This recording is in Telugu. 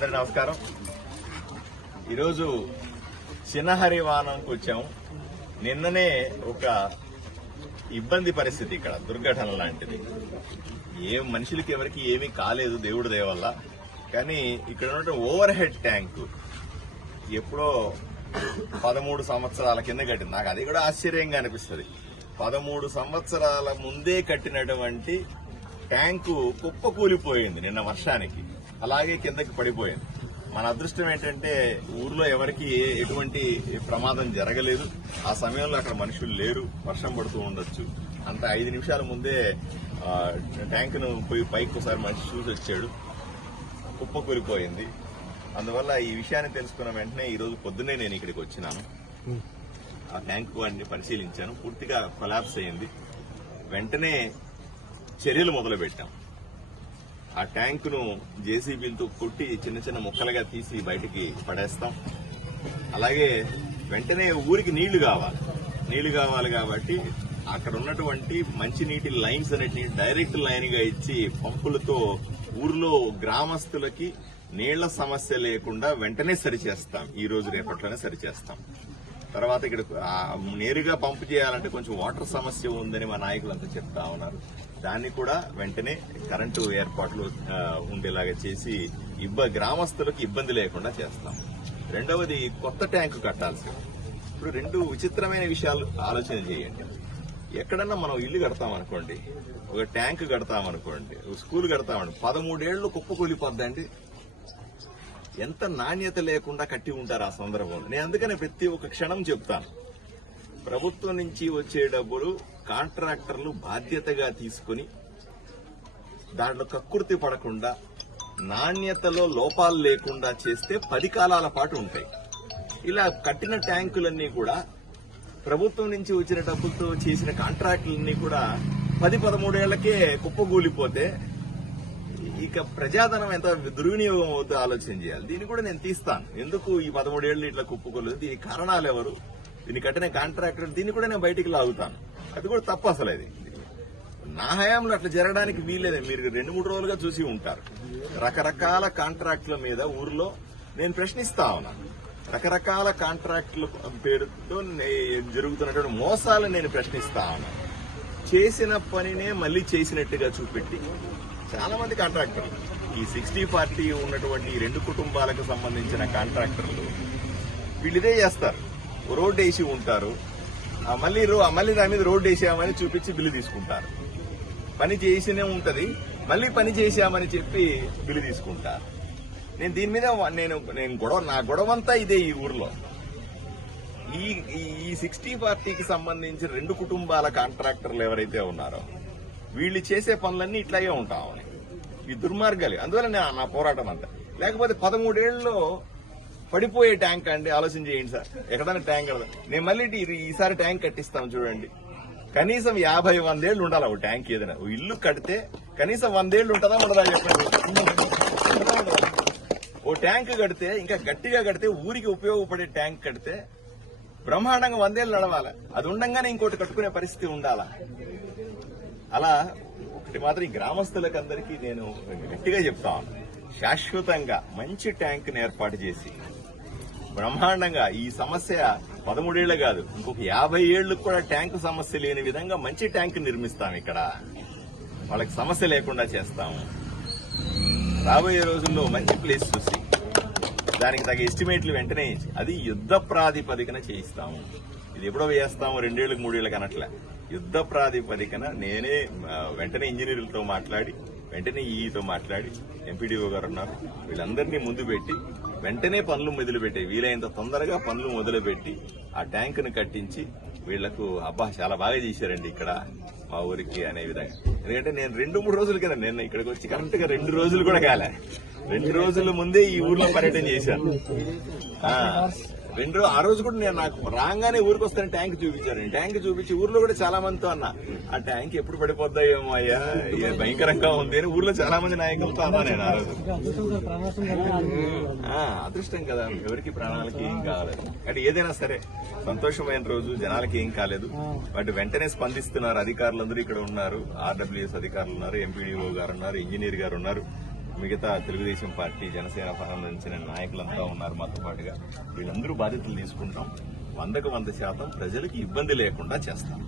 అందరి నమస్కారం. ఈరోజు చిన్నహరివానంకి వచ్చాము. నిన్ననే ఒక ఇబ్బంది పరిస్థితి ఇక్కడ దుర్ఘటన లాంటిది. ఏం మనుషులకి ఎవరికి ఏమీ కాలేదు దేవుడి దయ వల్ల. కానీ ఇక్కడ ఉన్న ఓవర్ హెడ్ ట్యాంకు ఎప్పుడో పదమూడు సంవత్సరాల కింద కట్టింది. నాకు అది కూడా ఆశ్చర్యంగా అనిపిస్తుంది. పదమూడు సంవత్సరాల ముందే కట్టినటువంటి ట్యాంకు కుప్ప కూలిపోయింది నిన్న వర్షానికి. అలాగే కిందకి పడిపోయింది మన అదృష్టం ఏంటంటే ఊర్లో ఎవరికి ఏ- ఎటువంటి ప్రమాదం జరగలేదు. ఆ సమయంలో అక్కడ మనుషులు లేరు వర్షం పడుతూ ఉండొచ్చు. అంత ఐదు నిమిషాల ముందే ట్యాంక్ను ట్యాంకును పోయి పైకి ఒకసారి మనిషి చూసి వచ్చాడు. కుప్ప కూలిపోయింది. అందువల్ల ఈ విషయాన్ని తెలుసుకున్న వెంటనే ఈరోజు పొద్దున్నే నేను ఇక్కడికి వచ్చినాను. ఆ ట్యాంక్ వాడిని పరిశీలించాను. పూర్తిగా కొలాప్స్ అయింది. వెంటనే చర్యలు మొదలుపెట్టాం. ఆ ట్యాంకును జేసీబీలతో కొట్టి చిన్న చిన్న ముక్కలుగా తీసి బయటికి పడేస్తాం. అలాగే వెంటనే ఊరికి నీళ్ళు కావాలి. నీళ్ళు కావాలి కాబట్టి అక్కడ ఉన్నటువంటి మంచినీటి లైన్స్ అనేటివి డైరెక్ట్ లైన్గా ఇచ్చి పంపులతో ఊర్లో గ్రామస్తులకి నీళ్ళ సమస్య లేకుండా వెంటనే సరిచేస్తాం. ఈ రోజు రేపట్లోనే సరిచేస్తాం. తర్వాత ఇక్కడ నేరుగా పంపు చేయాలంటే కొంచెం వాటర్ సమస్య ఉందని మా నాయకులంతా చెప్తా ఉన్నారు. దాన్ని కూడా వెంటనే కరెంటు ఏర్పాట్లు ఉండేలాగా చేసి ఇబ్బ గ్రామస్తులకు ఇబ్బంది లేకుండా చేస్తాం. రెండవది కొత్త ట్యాంకు కట్టాల్సి. ఇప్పుడు రెండు విచిత్రమైన విషయాలు ఆలోచన చేయండి. ఎక్కడన్నా మనం ఇల్లు కడతాం అనుకోండి ఒక ట్యాంక్ కడతాం అనుకోండి ఒక స్కూల్ కడతామని పదమూడేళ్ళు కుప్పకూలిపోద్దండి ఎంత నాణ్యత లేకుండా కట్టి ఉంటారు ఆ సందర్భంలో. నేను అందుకనే ప్రతి ఒక్క క్షణం చెప్తాను. ప్రభుత్వం నుంచి వచ్చే డబ్బులు కాంట్రాక్టర్లు బాధ్యతగా తీసుకుని దాంట్లో కక్కుర్తి పడకుండా నాణ్యతలో లోపాలు లేకుండా చేస్తే పది కాలాల పాటు ఉంటాయి. ఇలా కట్టిన ట్యాంకులన్నీ కూడా ప్రభుత్వం నుంచి వచ్చిన డబ్బులతో చేసిన కాంట్రాక్టులన్నీ కూడా పది పదమూడేళ్ళకే కుప్పగూలిపోతే ఇక ప్రజాధనం ఎంత దుర్వినియోగం అవుతుందో ఆలోచన చేయాలి. దీన్ని కూడా నేను తీస్తాను. ఎందుకు ఈ పదమూడేళ్ళు ఇట్లా కుప్పకోలేదు దీనికి కారణాలు ఎవరు? దీన్ని కట్టిన కాంట్రాక్టర్ దీన్ని కూడా నేను బయటికి లాగుతాను. అది కూడా తప్పు అసలు అది నా హయాంలో అట్లా జరగడానికి వీల్లేదు. మీరు రెండు మూడు రోజులుగా చూసి ఉంటారు. రకరకాల కాంట్రాక్టుల మీద ఊర్లో నేను ప్రశ్నిస్తా ఉన్నాను రకరకాల కాంట్రాక్టుల పేరుతో జరుగుతున్నటువంటి మోసాలు నేను ప్రశ్నిస్తా ఉన్నాను చేసిన పనినే మళ్ళీ చేసినట్టుగా చూపెట్టి చాలా మంది కాంట్రాక్టర్లు ఈ సిక్స్టీ ఫార్టీ ఉన్నటువంటి ఈ రెండు కుటుంబాలకు సంబంధించిన కాంట్రాక్టర్లు వీళ్ళిదే చేస్తారు. రోడ్డు వేసి ఉంటారు. ఆ మళ్ళీ రో మళ్ళీ దాని మీద రోడ్డు వేసామని చూపించి బిల్లు తీసుకుంటారు. పని చేసినే ఉంటుంది. మళ్ళీ పని చేశామని చెప్పి బిల్లు తీసుకుంటారు. నేను దీని మీద నేను నేను గొడవ నా గొడవ అంతా ఇదే ఈ ఊర్లో. ఈ ఈ- సిక్స్టీ పార్టీకి సంబంధించిన రెండు కుటుంబాల కాంట్రాక్టర్లు ఎవరైతే ఉన్నారో వీళ్ళు చేసే పనులన్నీ ఇట్లాగే ఉంటామని ఈ దుర్మార్గాలు. అందువల్ల నా పోరాటం అంతా. లేకపోతే పదమూడేళ్ళలో పడిపోయే ట్యాంక్ అండి ఆలోచన చేయండి సార్. ఎక్కడైనా ట్యాంక్ కడదాం నేను మళ్ళీ ఇది ఈసారి ట్యాంక్ కట్టిస్తాం చూడండి. కనీసం యాభై వందేళ్ళు ఉండాలి ఒక ట్యాంక్ ఏదైనా. ఓ ఇల్లు కడితే కనీసం వందేళ్ళు ఉంటుందా ఉండదా చెప్పండి. ఓ ట్యాంక్ కడితే ఇంకా గట్టిగా కడితే ఊరికి ఉపయోగపడే ట్యాంక్ కడితే బ్రహ్మాండంగా వందేళ్ళు నడవాలి. అది ఉండంగానే ఇంకోటి కట్టుకునే పరిస్థితి ఉండాలా? అలా ఒకటి మాత్రం ఈ గ్రామస్తులకు అందరికీ నేను గట్టిగా చెప్తాను శాశ్వతంగా మంచి ట్యాంక్ ఏర్పాటు చేసి బ్రహ్మాండంగా ఈ సమస్య పదమూడేళ్ళు కాదు ఇంకొక యాభై ఏళ్ళకు కూడా ట్యాంకు సమస్య లేని విధంగా మంచి ట్యాంక్ నిర్మిస్తాం ఇక్కడ. వాళ్ళకి సమస్య లేకుండా చేస్తాము రాబోయే రోజుల్లో మంచి ప్లేస్ చూసి దానికి తగ్గ ఎస్టిమేట్లు వెంటనే అది యుద్ధ ప్రాతిపదికన చేయిస్తాము ఇది ఎప్పుడో వేస్తాము రెండేళ్ళకు మూడేళ్ళకి అనట్లే. యుద్ధ ప్రాతిపదికన నేనే వెంటనే ఇంజనీర్లతో మాట్లాడి వెంటనే ఈఈతో మాట్లాడి ఎంపీడీఓ గారు ఉన్నారు. వీళ్ళందరినీ ముందు పెట్టి వెంటనే పనులు మొదలు పెట్టాయి వీలైనంత తొందరగా పనులు మొదలుపెట్టి ఆ ట్యాంకును కట్టించి వీళ్ళకు అబ్బా చాలా బాగా చేశారండి ఇక్కడ మా ఊరికి అనే విధంగా. ఎందుకంటే నేను రెండు మూడు రోజులు కదా నేను ఇక్కడికి వచ్చి కరెక్ట్గా రెండు రోజులు కూడా కాలే. రెండు రోజుల ముందే ఈ ఊర్లో పర్యటన చేశాను. రెండు ఆ రోజు కూడా నేను నాకు రాగానే ఊరికి వస్తాను ట్యాంక్ చూపించారు. ట్యాంక్ చూపించి ఊర్లో కూడా చాలా మందితో అన్న. ఆ ట్యాంక్ ఎప్పుడు పడిపోద్దాయేమో అయ్యా భయంకరంగా ఉంది అని ఊర్లో చాలా మంది నాయకులతో అన్నా నేను ఆ రోజు. ఆ, అదృష్టం కదా. ఎవరికి ప్రాణాలకి ఏం కాలేదు అంటే ఏదైనా సరే సంతోషమైన రోజు జనాలకి ఏం కాలేదు. వాటి వెంటనే స్పందిస్తున్నారు అధికారులందరూ ఇక్కడ ఉన్నారు. ఆర్డబ్ల్యూఎస్ అధికారులు ఉన్నారు ఎంపీడీఓ గారు ఉన్నారు ఇంజనీర్ గారు ఉన్నారు. మిగతా తెలుగుదేశం పార్టీ జనసేన సంబంధించిన నాయకులంతా ఉన్నారు మాతో పాటుగా. వీళ్ళందరూ బాధ్యతలు తీసుకుంటాం. వందకు వంద శాతం ప్రజలకు ఇబ్బంది లేకుండా చేస్తాం.